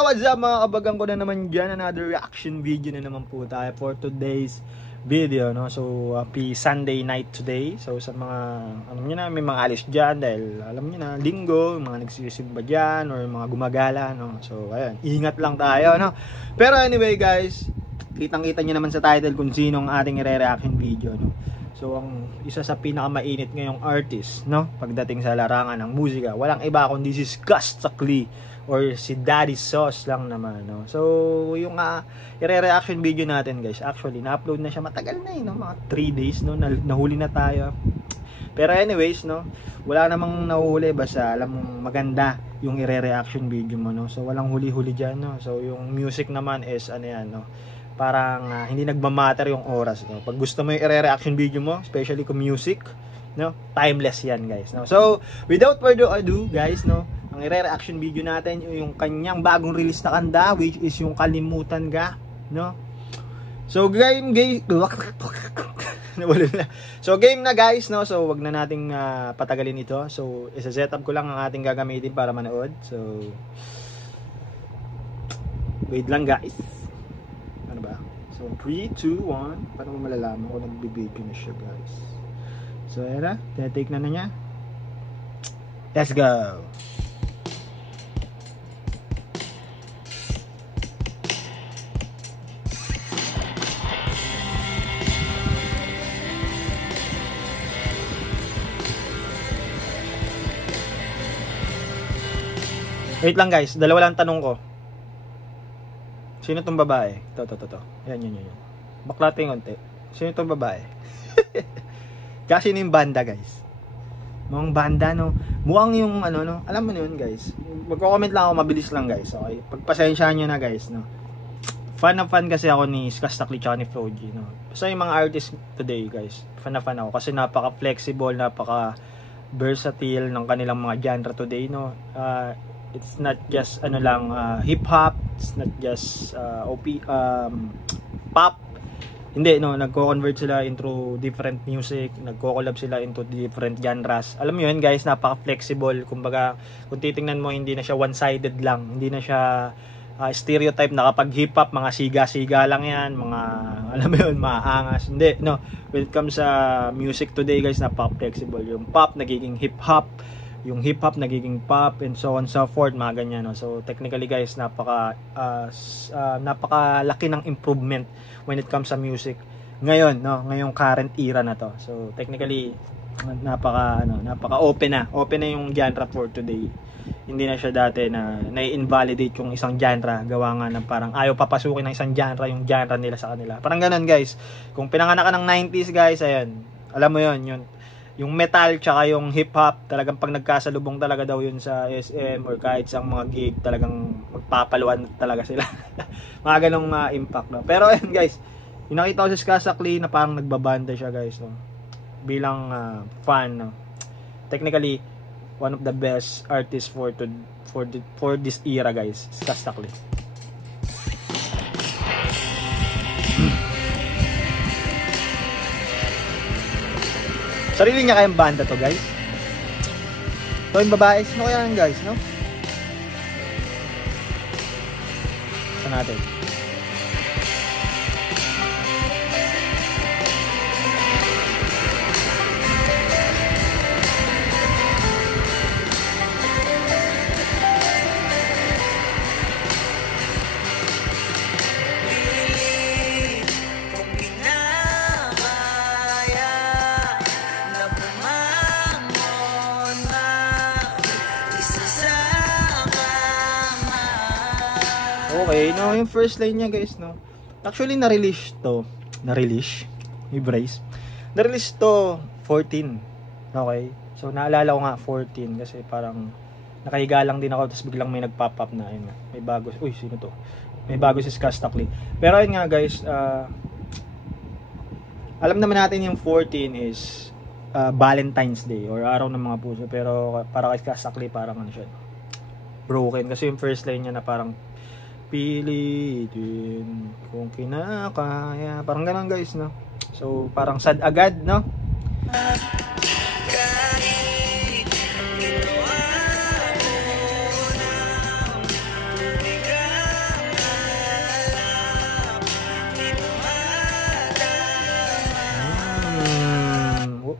Yo, what's up mga kabagang ko na naman dyan. Another reaction video na naman po tayo for today's video, no? So, happy Sunday night today. So, sa mga, alam nyo na, may mga alis dyan dahil, alam nyo na, linggo, mga nagsisimba dyan or mga gumagala, no? So, ayun, ingat lang tayo, no? Pero anyway, guys, kitang-kita nyo naman sa title kung sino ang ating i-reaction video, no? So, ang isa sa pinakamainit ngayong artist, no? Pagdating sa larangan ng musika, walang iba kundi si Skastakli or si Daddy Sauce lang naman, no? So, yung i-reaction video natin, guys, actually, na-upload na siya matagal na, no? Mga 3 days, no? Nahuli na tayo. Pero anyways, no? Wala namang nahuhuli, basta alam mong maganda yung i-reaction video mo, no? So, walang huli-huli dyan, no? So, yung music naman is, ano yan, no? Parang hindi nagmamatter yung oras, no? Pag gusto mo yung i-reaction video mo, especially kung music, no? Timeless yan, guys, no? So, without further ado, guys, no? Ang i-reaction video natin yung kanyang bagong release na kanta, which is yung Kalimutan Ka, no? So, game So, game na, guys, no? So, wag na nating patagalin ito. So, isa-setup ko lang ang ating gagamitin para manood. So, wait lang, guys. Ano ba? So, 3, 2, 1. Paano mo malalaman kung nagbibigyo na siya, guys? So, ayan na. Tinatake na niya. Let's go! Wait lang, guys, dalawa lang tanong ko. Sino tong babae? Ito. Yan. Bakla tingin konti. Sino tong babae? Kasi yung banda, guys. Mukhang banda, no? Mukhang yung ano, no? Alam mo yun, guys. Magko-comment lang ako, mabilis lang, guys. Okay? Pagpasensyaan nyo na, guys, no? Fan na fan kasi ako ni Skastakli tsaka ni Floji, no? Basta yung mga artists today, guys. Fan na fan ako. Kasi napaka-flexible, napaka-versatile ng kanilang mga genre today, no? It's not just ano lang hip hop, it's not just pop. Hindi, no, nagko-convert sila into different music, nagko-collab sila into different genres. Alam mo yun, guys, napaka-flexible. Kumbaga, kung titingnan mo, hindi na siya one-sided lang, hindi na siya stereotype na kapag hip hop mga siga-siga lang yan, mga alam mo yun, maangas. Hindi, no. When it comes sa music today, guys, napaka-flexible. Yung pop nagiging hip hop, yung hip hop nagiging pop, and so on so forth, mga ganyan, no? So technically, guys, napakalaki ng improvement when it comes sa music ngayon, no, ngayong current era na to. So technically napaka open na yung genre for today. Hindi na siya dati na na-invalidate yung isang genre, gawa nga ng parang ayaw papasukin ng isang genre yung genre nila sa kanila. Parang ganun, guys. Kung pinanganak ka ng 90s, guys, ayan, alam mo yun, yung metal tsaka yung hip hop, talagang pag nagkasalubong talaga daw yun sa SM or kahit sa mga gig, talagang magpapaluan talaga sila. Mga ganong impact, no? Pero ayun, guys, yung nakita ko si Skastakli na parang nagbabanda siya, guys, no? Bilang fan, no? Technically one of the best artists for this era, guys, Skastakli. Sarili niya kayang banda to, guys. Ito yung babae. Sino kaya yan, guys, no? Ito natin. Okay, no, yung first line niya, guys, no. Actually, na-release to 14. Okay. So, naalala ko nga 14 kasi parang nakahiga lang din ako, tapos biglang may nagpop up na, ayun, may bago. Uy, sino to? May bago si Skastakli. Pero ayun nga, guys, alam naman natin yung 14 is Valentine's Day or araw ng mga puso, pero para kay Skastakli parang ano siya, broken kasi yung first line niya na parang pilitin kung kinakaya, parang ganun, guys, no? So parang sad agad, no?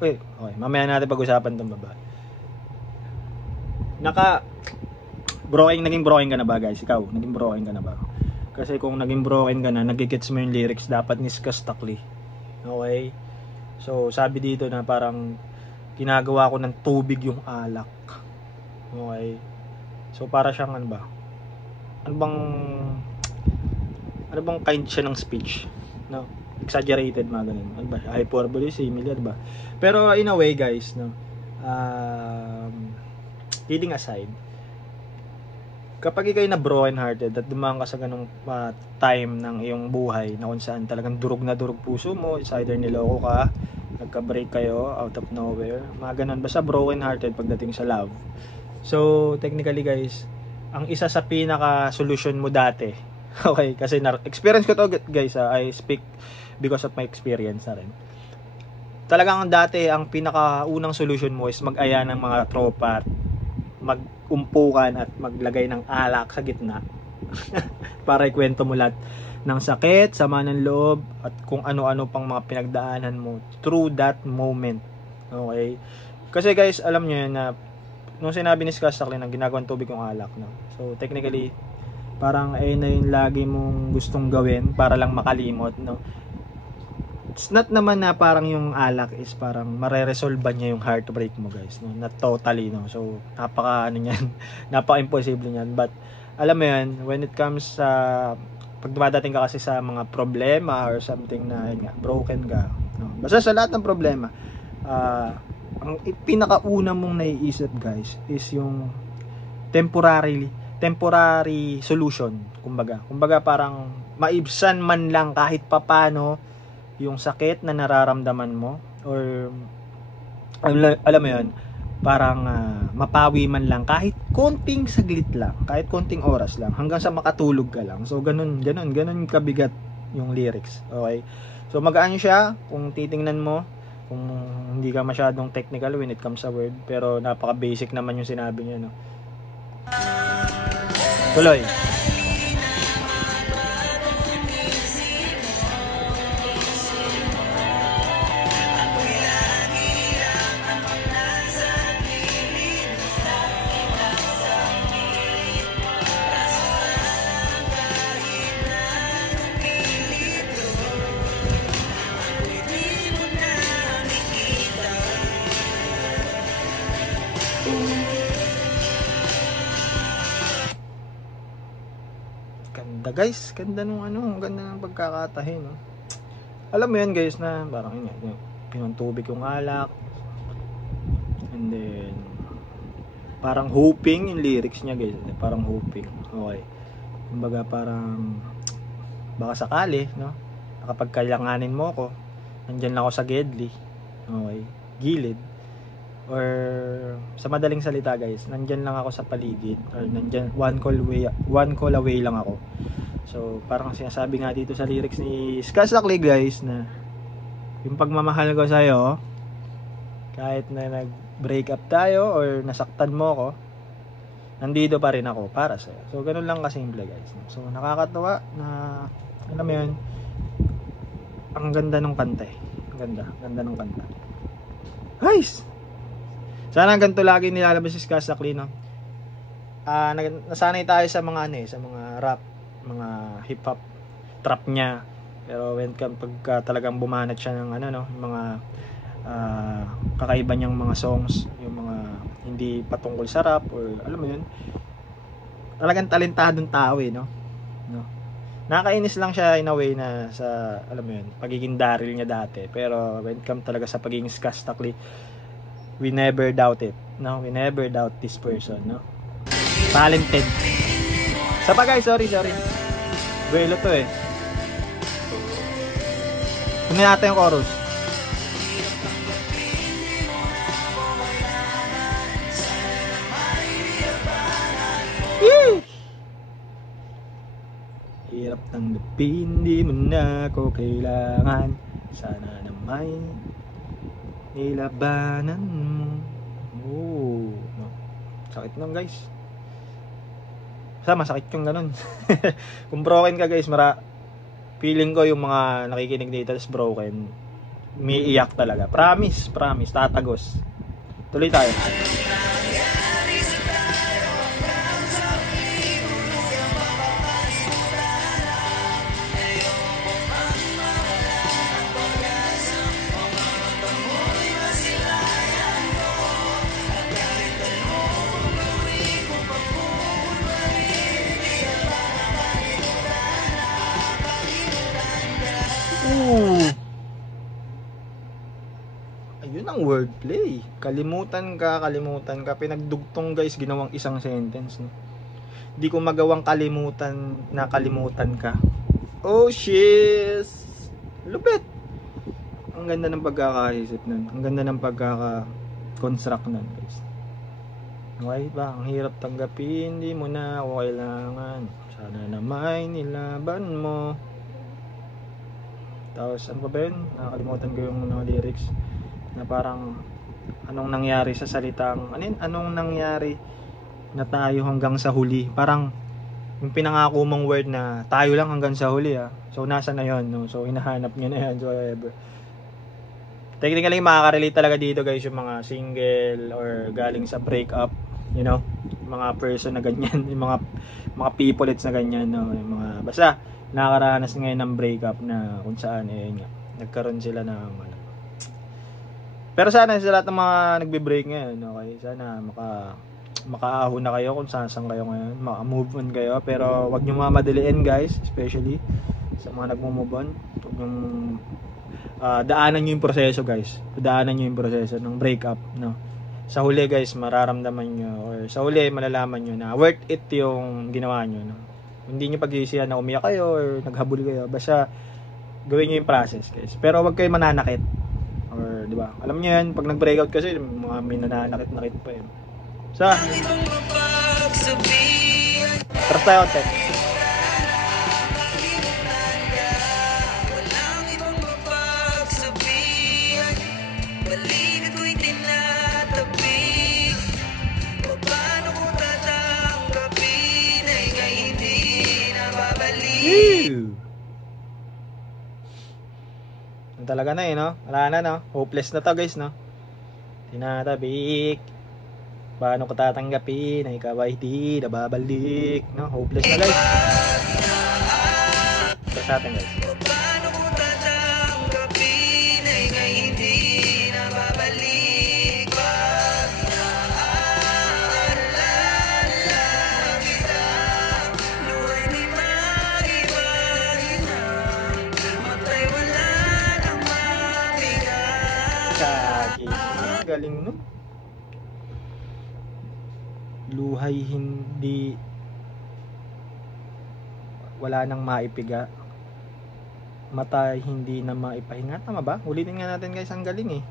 okay, mamaya natin pag-usapan itong babae. Naging broken ka na ba, guys? Ikaw, naging broken ka na ba? Kasi kung naging broken ka na, nagigets mo yung lyrics, dapat niskastakli. Okay? So, sabi dito na parang ginagawa ko ng tubig yung alak. Okay? So, para siyang ano ba? Ano bang kind siya ng speech? No? Exaggerated, mga ganun. Ano ba? Hyperbole, simile, ba? Pero in a way, guys, no? Kidding aside, kapag ikay na broken hearted at dumaan ka sa ganung time ng iyong buhay na kung saan talagang durog na durog puso mo, it's either niloko ka, nagka-break kayo out of nowhere, mga ganun, basta broken hearted pagdating sa love. So technically, guys, ang isa sa pinaka solution mo dati, okay, kasi experience ko to, guys, I speak because of my experience na rin. Talagang dati ang pinaka unang solution mo is mag-aya ng mga tropa, mag-umpukan at maglagay ng alak sa gitna para ikwento mo lahat ng sakit, sama ng loob at kung ano-ano pang mga pinagdaanan mo through that moment. Okay? Kasi guys, alam nyo yun na nung sinabi ni Skastakli na ginagawang tubig yung alak, no? So technically parang na yung lagi mong gustong gawin para lang makalimot, no? It's not naman na parang yung alak is parang mare-resolve niya yung heartbreak mo, guys, no? Not totally, no? So napaka napaka-impossible niyan. But alam mo yan, when it comes sa pag dumadating ka kasi sa mga problema or something na yun nga, broken ka, no? Basta sa lahat ng problema, ang pinakauna mong naiisip, guys, is yung temporary solution, kumbaga parang maibsan man lang kahit papano yung sakit na nararamdaman mo, or alam mo yun, parang mapawi man lang kahit konting saglit lang, kahit konting oras lang, hanggang sa makatulog ka lang. So ganun kabigat yung lyrics. Okay, so magaan siya kung titingnan mo, kung hindi ka masyadong technical when it comes sa word, pero napaka basic naman yung sinabi niya, no? Tuloy. Ganda, guys, ganda nung ganda ng pagkakatahin, no? Alam mo yan, guys, na parang yun, pinantubig yung alak, and then parang hoping yung lyrics niya, guys, parang hoping. Okay, kumbaga parang baka sakali, no, kapag kailanganin mo ko, nandyan lang ako sa gilid, or sa madaling salita, guys, nandyan lang ako sa paligid, or nandyan one call away lang ako. So parang sinasabi nga dito sa lyrics ni Skastakli, guys, na yung pagmamahal ko sa'yo, kahit na nag-break up tayo or nasaktan mo ko, nandito pa rin ako para sa'yo. So ganun lang kasimple, guys. So nakakatawa na, alam mo yun, ang ganda ng kanta, ganda ng kanta, guys. Sana ganito lagi nilalabas si Skastakli, no? Nasanay tayo sa mga sa mga rap, mga hip hop trap niya. Pero when pagka talagang bumanat siya ng yung mga kakaiba niyang mga songs, yung mga hindi patungkol sa rap, or alam mo yun, talagang talentadong tao, no? Nakakainis lang siya in a way na sa, alam mo yun, pagiging Daryl niya dati. Pero when it comes talaga sa pagiging Skastakli, we never doubt it, no? We never doubt this person, no? Talented. Sa pa, guys, sorry. Buelo to eh. Tingnan natin yung chorus. Yee! Hirap tanggapin, di mo na ako kailangan. Sana na may nilabanan mo. Sakit nun, guys. Basta masakit yung ganun. Kung broken ka, guys, feeling ko yung mga nakikinig dito is broken, umiiyak talaga. Promise, tatagos. Tuloy tayo. Ayun ang wordplay. Kalimutan ka. Pinagdugtong guys, ginawang isang sentence. No? Di ko magawang kalimutan ka. Oh shit! Lupit! Ang ganda ng pagkakaisip nun. Ang ganda ng pagkaka-construct nun guys. Okay ba? Ang hirap tanggapin. Hindi mo na ako kailangan. Sana na may nilaban mo. Tapos ano pa ba yun? Nakakalimutan ko yung mga lyrics na parang anong nangyari sa salitang anong nangyari na tayo hanggang sa huli. Parang yung pinangako mong word na tayo lang hanggang sa huli So nasa na yun, no? So hinahanap nyo na yan. So whatever. Technically makaka-relate talaga dito guys yung mga single or galing sa breakup, you know, yung mga person na ganyan, yung mga peoplets na ganyan, no? Yung mga basta nakakaranas ngayon ng breakup na kung saan nagkaroon sila ng pero sana sa lahat ng mga nagbe-break ngayon, okay, sana makaahon na kayo kung saan kayo ngayon, maka-move on kayo, pero wag niyo mamadaliin guys, especially sa mga nagmo-move on. Huwag niyong daanan niyo yung proseso guys, daanan niyo yung proseso ng breakup, no? Sa huli guys, mararamdaman niyo or sa huli malalaman niyo na worth it yung ginawa niyo, no? Hindi niyo pag-iisihan na umiyak kayo or naghabol kayo, basta gawin niyo yung process guys, pero wag kayo mananakit. Or di ba? Alam niyo yan, pag nag-breakout kasi mga may nananakit-nakit pa yun. So, tras tayo konti. Talaga na no? Wala na no? Hopeless na to guys no? Tinatabik. Paano ko tatanggapin na ikaw ay di nababalik, no? Hopeless na guys. Ito sa atin guys. Galing no? Luhay hindi wala nang maipiga, mata hindi na maipahinga. Tama ba? Ulitin nga natin guys, ang galing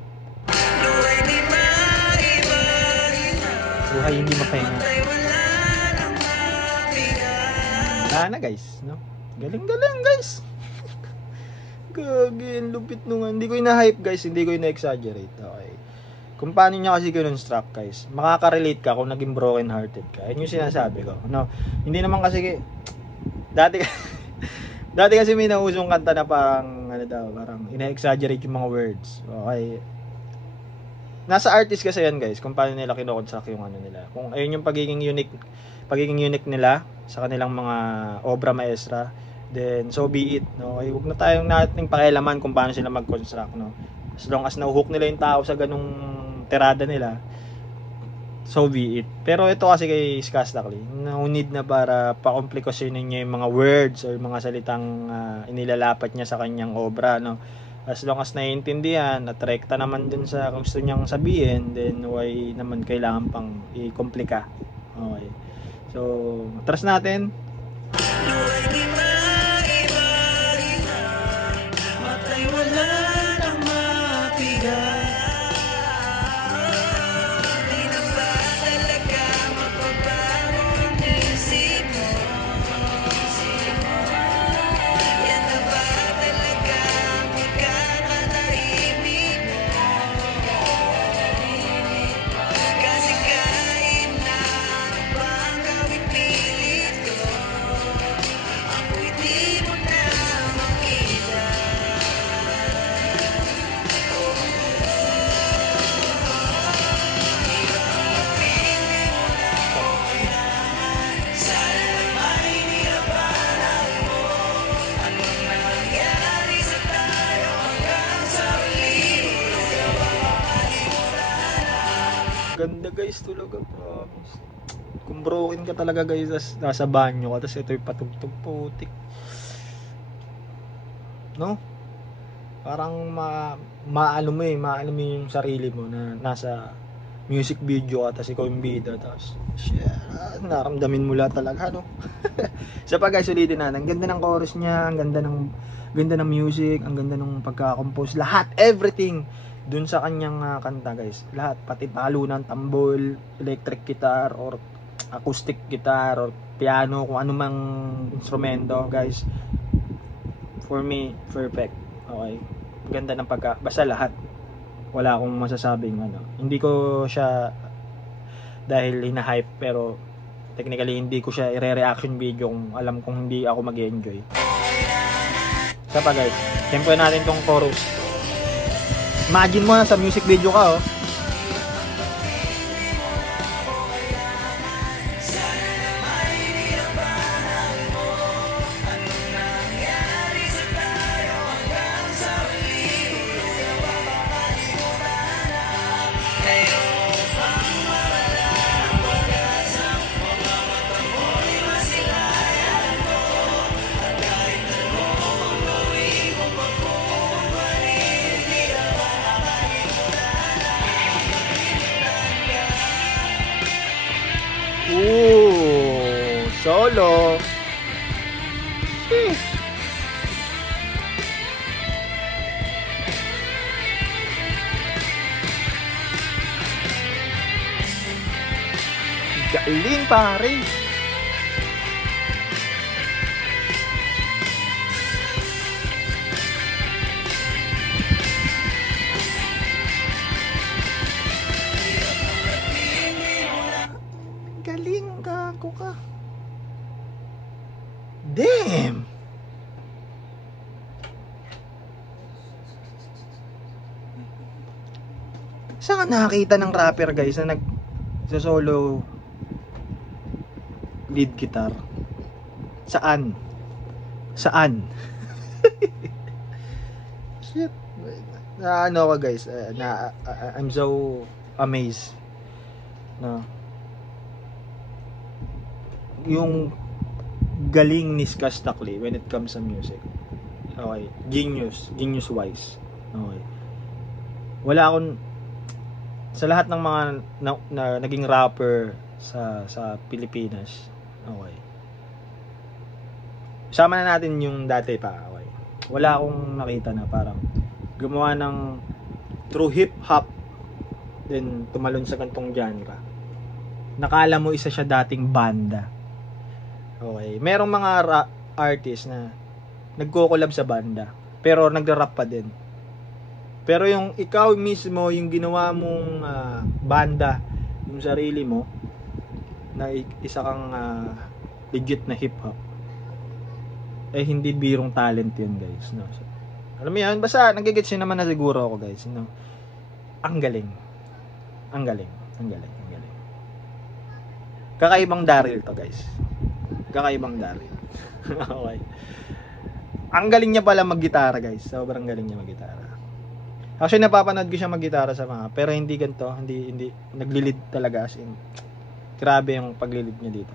Luhay hindi mapahinga. Wala na guys, no? Galing guys. Gagi, lupit nung hindi ko ina-hype guys, hindi ko ina-exaggerate. Okay. Kung paano niya kasi kinonstruct guys, makaka-relate ka kung naging broken hearted ka. Yun yung sinasabi ko. No, hindi naman kasi dati kasi may nausong kanta na parang parang ina-exaggerate yung mga words. Okay. Nasa artist kasi yan guys, kung paano nila kino-construct yung nila. Kung ayun yung pagiging unique nila sa kanilang mga obra maestra, then so be it, no? Ay, huwag na tayong nating pakialaman kung paano sila mag-construct, no? As long as na-hook nila yung tao sa ganung tirada nila, so be it. Pero ito kasi kay Skastakli, no need na para pa-komplikasyonin niya yung mga words or mga salitang inilalapat niya sa kanyang obra, no? As long as naiintindihan at rekta naman dun sa gusto niyang sabihin, then why naman kailangan pang i-komplika. Okay. So, atras natin. Ganda guys talaga, promise. Kung broken ka talaga guys, nasa banyo ka, tapos ito yung patugtog, putik. No? Parang maano mo yung sarili mo na nasa music video ka, tapos ikaw yung bida, tapos shit, naramdamin mo lahat talaga, no? Isa pa guys, ulitin natin. Ang ganda ng chorus niya, ang ganda ng music, ang ganda ng pagka-compose, lahat, everything dun sa kanyang kanta guys. Lahat, pati palo ng tambol, electric guitar or acoustic guitar or piano, kung ano mang instrumento guys. For me, perfect. Okay. Ganda ng basta lahat. Wala akong masasabing ano. Hindi ko siya dahil hina-hype, pero technically hindi ko siya i-reaction video kung alam kong hindi ako mag-enjoy. Isa pa guys, tempo natin tong chorus. Imagine mo na sa music video ka, oh. Solo. Sheesh. Galing pare. Galing, gago ka. Damn! Saan ka nakakita ng rapper guys na nag-solo lead guitar? Saan? Saan? Shit. Ano ko guys, I'm so amazed. No. Yung galing ni Skaz Takli when it comes sa music. Okay, genius wise. Okay. Wala akong sa lahat ng mga naging rapper sa Pilipinas. Okay. Sama na natin yung dati pa. Okay. Wala akong nakita na parang gumawa ng true hip hop then tumalon sa kantong genre. Nakala mo isa siya dating banda. Okay. Merong mga artist na nagko-collab sa banda, pero nagra-rap pa din. Pero yung ikaw mismo, yung ginawa mong banda, yung sarili mo, na isa kang legit na hip-hop, eh hindi birong talent yun guys. No? So, alam mo yan, basta nagigits yun naman na siguro ako guys. You know? Ang galing. Ang galing. Ang galing. Ang galing. Kakaibang Daryl to guys. Kakaibang Daryl. Okay. Ang galing niya pala mag-gitara guys. Sobrang galing niya mag-gitara. Actually napapanood ko siya mag-gitara sa mga, pero hindi ganito, hindi nagli-lead talaga as in. Grabe yung pagli-lead niya dito.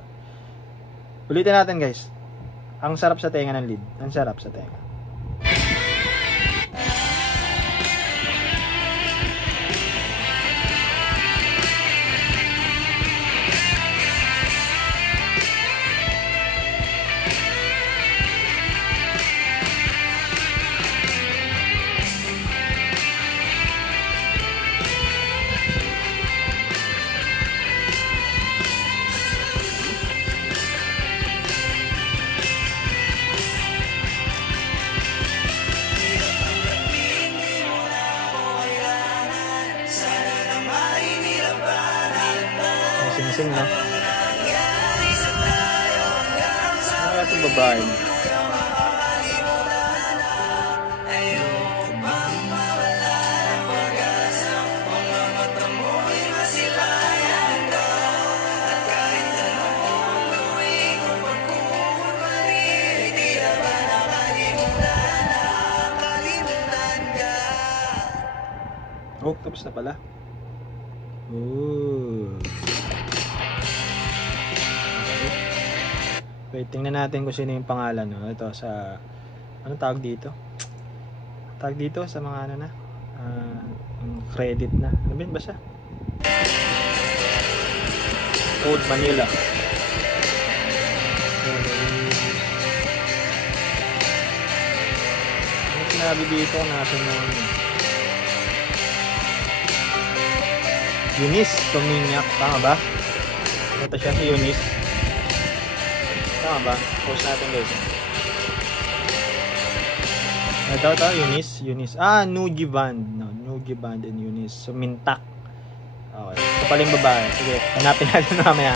Ulitin natin guys. Ang sarap sa tenga ng lead. Ang sarap sa tenga. Sing na. Ano itong babae? Oh, tapos na pala. Oh. Wait, tingnan natin kung sino yung pangalan, no? Ito sa ano tawag dito? Tawag dito sa mga ano na credit na. Ano ba yun ba siya? Code Manila. Ano sinabi dito? Nasa yung Eunice Tominyak. Tama ba? Ito siya si Eunice. Tama ba? Post natin guys. Ito, Eunice. Nugi Band. No, Nugi Band and Eunice. So, Mintak. Okay. Ito pala yung babae. Sige, hanapin natin mamaya.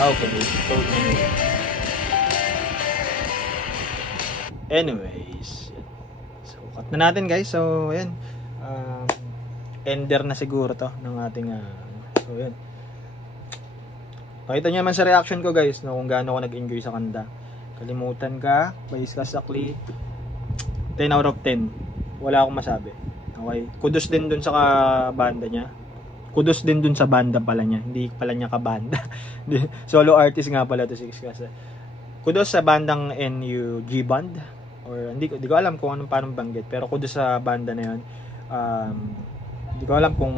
Okay. Anyways. So, cut na natin guys. So, ayan. Ender na siguro to ng ating so, ayan. Nakita nyo naman sa reaction ko guys, no, kung gaano ako nag-enjoy sa kanta. Kalimutan ka, Pais Ka Sakli, 10 out of 10. Wala akong masabi. Okay. Kudos din dun sa banda niya. Kudos din dun sa banda pala niya. Hindi pala niya kabanda. Solo artist nga pala to 6 kasi. Kudos sa bandang NUG Band. Or hindi ko alam kung anong paano banggit. Pero kudos sa banda na yun. Hindi ko alam kung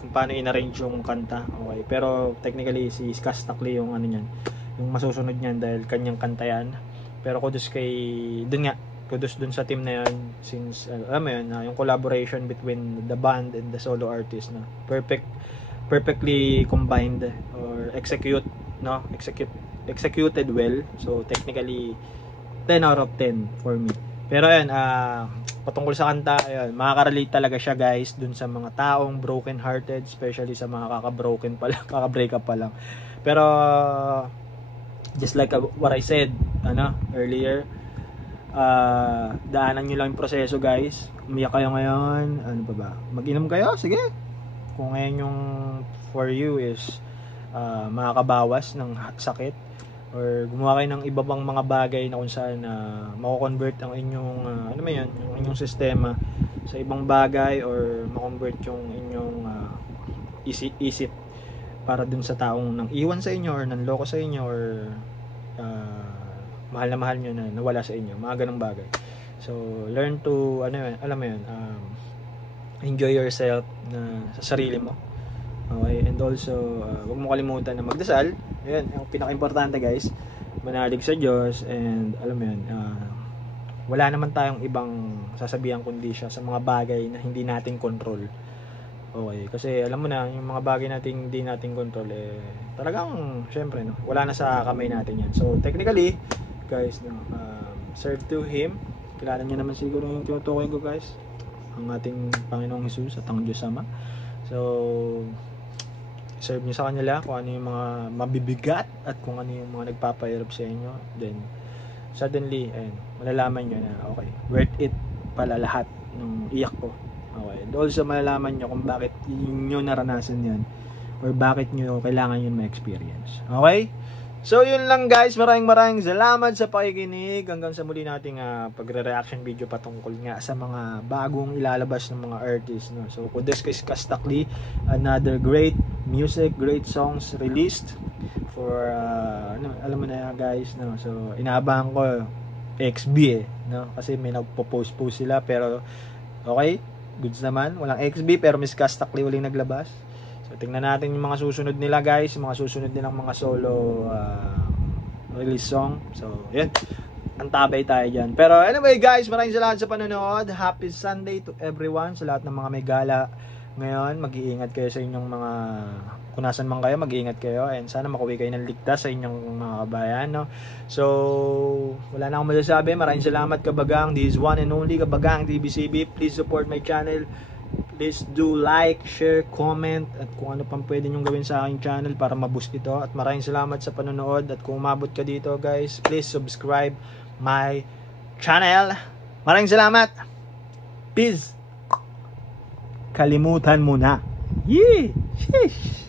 kung paano in-arrange yung kanta. Okay. Pero technically si Kas Takli yung ano niyan, yung masusunod niyan dahil kanyang kanta yan. Pero kudos kudos dun sa team na yan since alam mo yun, yung collaboration between the band and the solo artist na perfectly combined or executed well. So technically 10 out of 10 for me. Pero ayan, patungkol sa kanta, ayun, makaka-relate talaga siya guys dun sa mga taong broken hearted, especially sa mga kaka-break up pa lang. Pero just like what I said earlier, daanan nyo lang yung proseso guys. Umiyak kayo ngayon, ano pa ba, mag-inom kayo, sige. Kung ngayon yung for you is makakabawas ng sakit, or gumawa kayo ng iba pang mga bagay na kung saan mako-convert ang inyong yung inyong sistema sa ibang bagay, or mako-convert yung inyong isip para dun sa taong nang iwan sa inyo or nanloko sa inyo or mahal na mahal nyo na nawala sa inyo, mga ganong bagay. So learn to enjoy yourself na sa sarili mo. Okay, and also huwag mo kalimutan na magdasal. Ayan, yung pinaka-importante guys, manalig sa Diyos, and alam mo yun, wala naman tayong ibang sasabihan kundi siya sa mga bagay na hindi natin control. Okay, kasi alam mo na, yung mga bagay natin hindi natin control, talagang syempre wala na sa kamay natin yan. So technically guys, serve to Him. Kilala niyo naman siguro yung tinutukoy ko guys, ang ating Panginoong Hesus at ang Diyos Ama. So serve nyo sa kanila kung ano yung mga mabibigat at kung ano yung mga nagpapahirap sa inyo. Then suddenly malalaman nyo na okay, worth it pala lahat ng iyak ko. Okay, and also malalaman nyo kung bakit nyo naranasan yan or bakit nyo kailangan yun ma-experience. Okay, so yun lang guys, maraming salamat sa pakikinig. Hanggang sa muli nating pagre-reaction video patungkol nga sa mga bagong ilalabas ng mga artists, no? So kudos kay Kas Takli, another great music, great songs released for alam mo na guys, no? So inaabangan ko XB no? Kasi may nagpo-post sila, pero okay, goods naman, walang XB pero Miss Kas Takli uling naglabas. So tingnan natin yung mga susunod nila guys, yung mga susunod nilang mga solo release song. So yan, antabay tayo dyan. Pero anyway guys, maraming salamat sa panonood. Happy Sunday to everyone. Sa lahat ng mga may gala ngayon, mag-iingat kayo sa inyong mga, kung nasan man kayo, mag-iingat kayo, and sana makuwi kayo ng ligtas sa inyong mga kabayan, no? So wala na akong masasabi. Maraming salamat Kabagang. This is one and only Kabagang TVCB. Please support my channel. Please do like, share, comment, at kung ano pang pwede nyong gawin sa aking channel para ma-boost ito. At maraming salamat sa panonood. At kung umabot ka dito guys, please subscribe my channel. Maraming salamat. Peace. Kalimutan mo na. Yee! Sheesh!